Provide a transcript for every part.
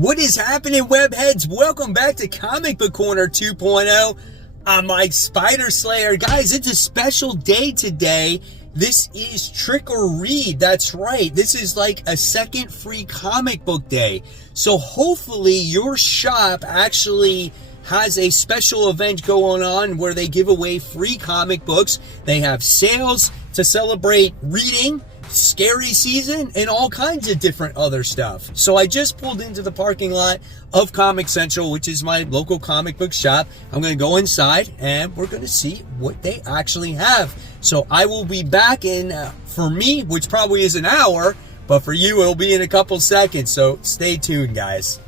What is happening, webheads? Welcome back to Comic Book Corner 2.0. I'm Mike Spider Slayer. Guys, it's a special day today. This is Trick or Read. That's right. This is like a second free comic book day. So hopefully your shop actually has a special event going on where they give away free comic books. They have sales to celebrate reading, scary season, and all kinds of different other stuff. So I just pulled into the parking lot of Comic Central, which is my local comic book shop. I'm going to go inside and we're going to see what they actually have. So I will be back in, for me, which probably is an hour, but for you, it'll be in a couple seconds. So stay tuned, guys.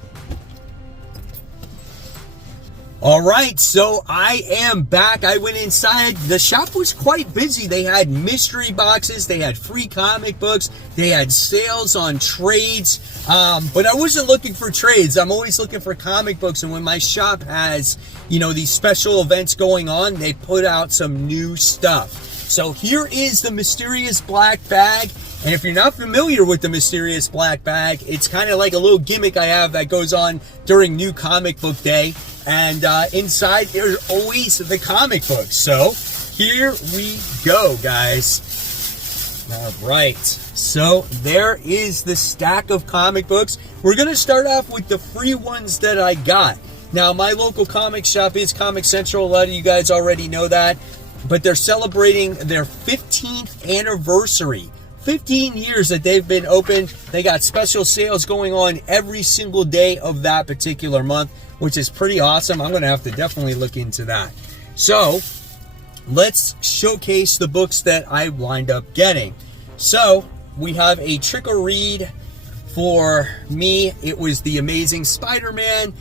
All right, so I am back. I went inside. The shop was quite busy. They had mystery boxes. They had free comic books. They had sales on trades. But I wasn't looking for trades. I'm always looking for comic books. And when my shop has, these special events going on, they put out some new stuff. So here is the mysterious black bag. And if you're not familiar with the mysterious black bag, it's kind of like a little gimmick I have that goes on during New Comic Book Day. And inside, there's always the comic books. So here we go, guys. All right. So there is the stack of comic books. We're going to start off with the free ones that I got. Now, my local comic shop is Comic Central. A lot of you guys already know that. But they're celebrating their 15th anniversary. 15 years that they've been open. They got special sales going on every single day of that particular month, which is pretty awesome. I'm going to have to definitely look into that. So let's showcase the books that I wind up getting. So we have a Trick or Read. For me, it was The Amazing Spider-Man.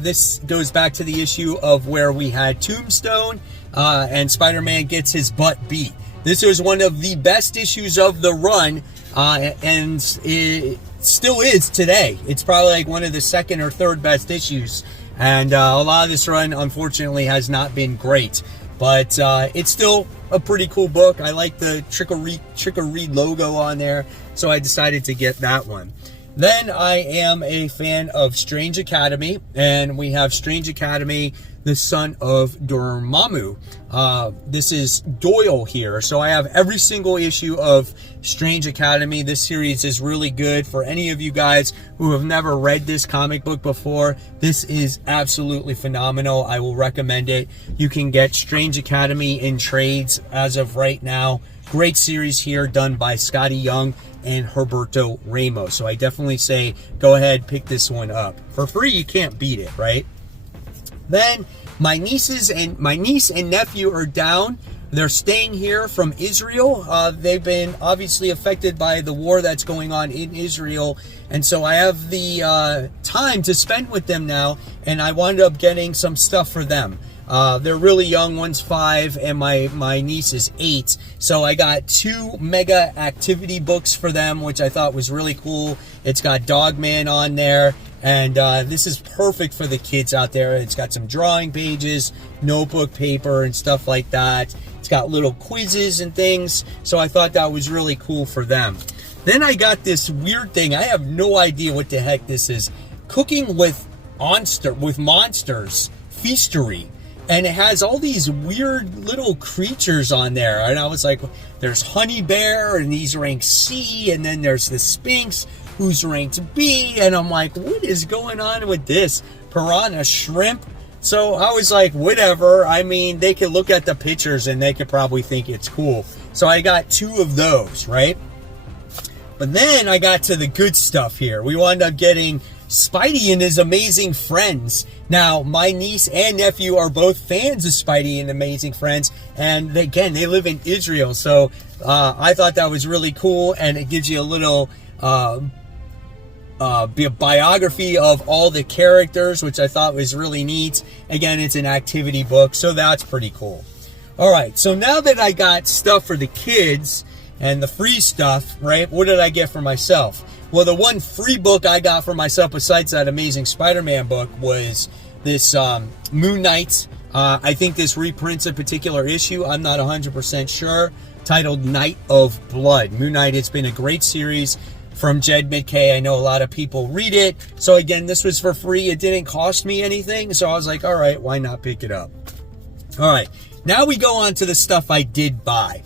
This goes back to the issue of where we had Tombstone and Spider-Man gets his butt beat. This was one of the best issues of the run, and it still is today. It's probably like one of the second or third best issues. And a lot of this run, unfortunately, has not been great. But it's still a pretty cool book. I like the Trick or Read logo on there, so I decided to get that one. Then I am a fan of Strange Academy, and we have Strange Academy, the son of Dormammu. This is Doyle here. So I have every single issue of Strange Academy. This series is really good for any of you guys who have never read this comic book before. This is absolutely phenomenal. I will recommend it. You can get Strange Academy in trades as of right now. Great series here done by Scotty Young and Herberto Ramos. So I definitely say go ahead, pick this one up. For free, you can't beat it, right? Then my niece and nephew are down. They're staying here from Israel. They've been obviously affected by the war that's going on in Israel. And so I have the time to spend with them now. And I wound up getting some stuff for them. They're really young. One's 5 and my niece is 8. So I got 2 mega activity books for them, which I thought was really cool. It's got Dogman on there. And this is perfect for the kids out there. It's got some drawing pages, notebook paper, and stuff like that. It's got little quizzes and things. So I thought that was really cool for them. Then I got this weird thing. I have no idea what the heck this is. Cooking with Monsters Feastery. And it has all these weird little creatures on there. And I was like, there's Honey Bear, and he's ranked C. And then there's the Sphinx, who's ranked B. And I'm like, what is going on with this? Piranha Shrimp. So I was like, whatever. I mean, they could look at the pictures and they could probably think it's cool. So I got 2 of those, right? But then I got to the good stuff here. We wound up getting Spidey and His Amazing Friends. Now, my niece and nephew are both fans of Spidey and Amazing Friends. And again, they live in Israel. So I thought that was really cool. And it gives you a little biography of all the characters, which I thought was really neat. Again, it's an activity book, so that's pretty cool. All right, so now that I got stuff for the kids and the free stuff, right, what did I get for myself? Well, the one free book I got for myself besides that Amazing Spider-Man book was this Moon Knight. I think this reprints a particular issue. I'm not 100% sure. Titled Night of Blood. Moon Knight, it's been a great series. from Jed McKay. I know a lot of people read it. So again, this was for free. It didn't cost me anything. So I was like, all right, why not pick it up? All right, now we go on to the stuff I did buy.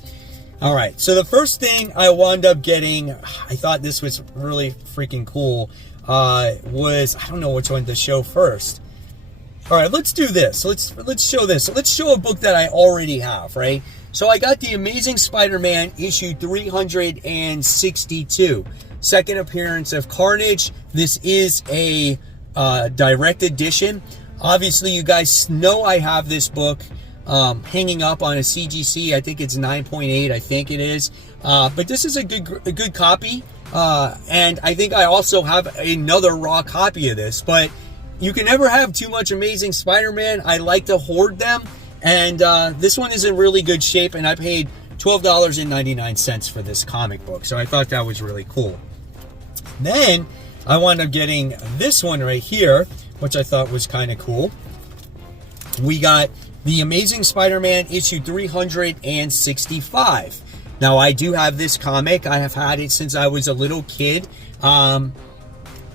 All right, so the first thing I wound up getting, I thought this was really freaking cool, was, I don't know which one to show first. All right, let's do this. Let's show this. Let's show a book that I already have, right? So I got The Amazing Spider-Man issue 362, second appearance of Carnage. This is a direct edition. Obviously, you guys know I have this book hanging up on a CGC. I think it's 9.8. I think it is. But this is a good copy. And I think I also have another raw copy of this. But you can never have too much Amazing Spider-Man. I like to hoard them. And this one is in really good shape. And I paid $12.99 for this comic book. So I thought that was really cool. Then I wound up getting this one right here, which I thought was kind of cool. We got The Amazing Spider-Man issue 365. Now, I do have this comic. I have had it since I was a little kid. And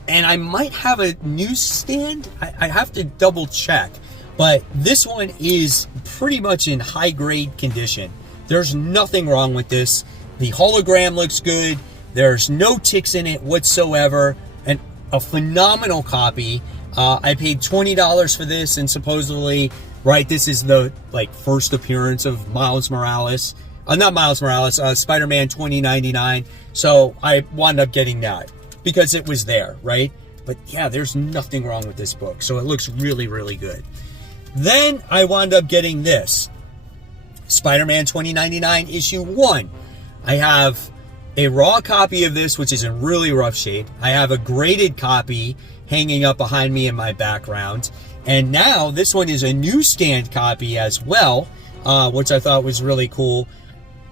I might have a newsstand. I have to double check. But this one is pretty much in high grade condition. There's nothing wrong with this. The hologram looks good. There's no ticks in it whatsoever. And a phenomenal copy. I paid $20 for this, and supposedly, right, this is the first appearance of Miles Morales. Not Miles Morales, Spider-Man 2099. So I wound up getting that because it was there, right? But yeah, there's nothing wrong with this book. So it looks really, really good. Then I wound up getting this, Spider-Man 2099 issue 1. I have a raw copy of this, which is in really rough shape. I have a graded copy hanging up behind me in my background. And now this one is a newsstand copy as well, which I thought was really cool.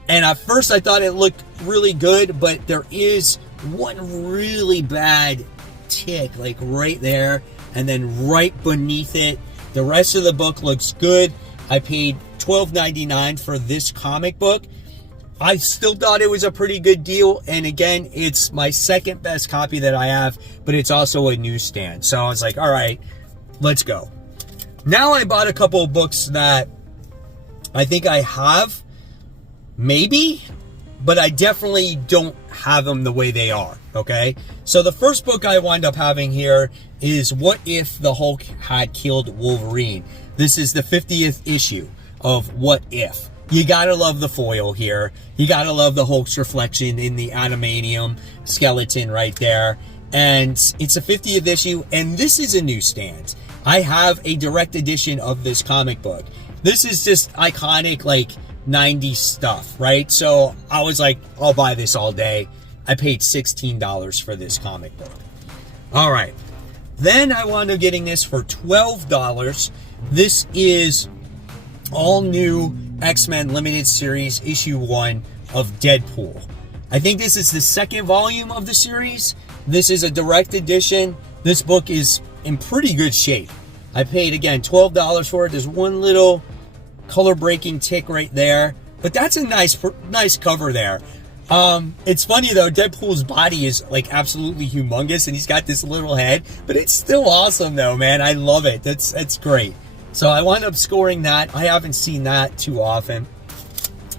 And at first I thought it looked really good, but there is one really bad tick, right there, and then right beneath it. The rest of the book looks good. I paid $12.99 for this comic book. I still thought it was a pretty good deal. And again, it's my second best copy that I have, but it's also a newsstand. So I was like, all right, let's go. Now I bought a couple of books that I think I have, maybe, but I definitely don't have them the way they are, okay? So the first book I wind up having here is What If the Hulk Had Killed Wolverine? This is the 50th issue of What If. You gotta love the foil here. You gotta love the Hulk's reflection in the adamantium skeleton right there. And it's a 50th issue, and this is a newsstand. I have a direct edition of this comic book. This is just iconic, 90s stuff, right? So I was like, I'll buy this all day. I paid $16 for this comic book. All right. Then I wound up getting this for $12. This is all new X-Men Limited Series issue 1 of Deadpool. I think this is the second volume of the series. This is a direct edition. This book is in pretty good shape. I paid, again, $12 for it. There's one little color breaking tick right there, but that's a nice cover there. It's funny though, Deadpool's body is absolutely humongous, and he's got this little head, but it's still awesome though, man. I love it. That's great. So I wound up scoring that. I haven't seen that too often.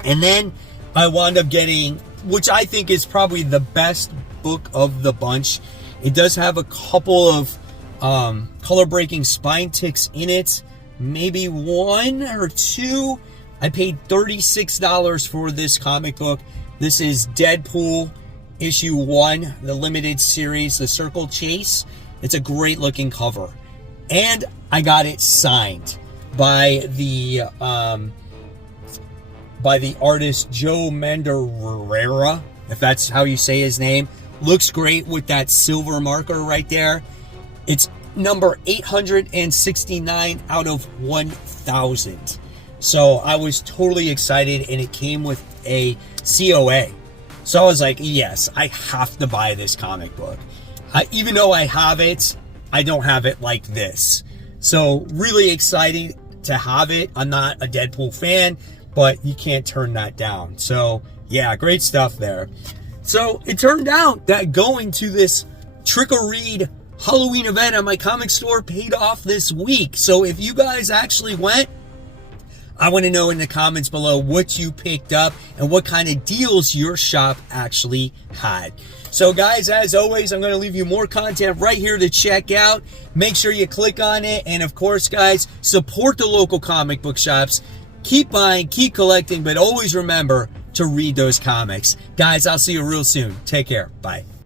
And then I wound up getting, which I think is probably the best book of the bunch. It does have a couple of color breaking spine ticks in it, maybe one or two. I paid $36 for this comic book. This is Deadpool issue 1, the limited series, the Circle Chase. It's a great looking cover. And I got it signed by the artist Joe Mandarrera, if that's how you say his name. Looks great with that silver marker right there. It's number 869 out of 1,000. So I was totally excited, and it came with a COA. So I was like, yes, I have to buy this comic book. Even though I have it, I don't have it like this. So really exciting to have it. I'm not a Deadpool fan, but you can't turn that down. So yeah, great stuff there. So it turned out that going to this Trick or Read Halloween event at my comic store paid off this week. So if you guys actually went, I want to know in the comments below what you picked up and what kind of deals your shop actually had. So guys, as always, I'm going to leave you more content right here to check out. Make sure you click on it. And of course, guys, support the local comic book shops. Keep buying, keep collecting, but always remember to read those comics. Guys, I'll see you real soon. Take care. Bye.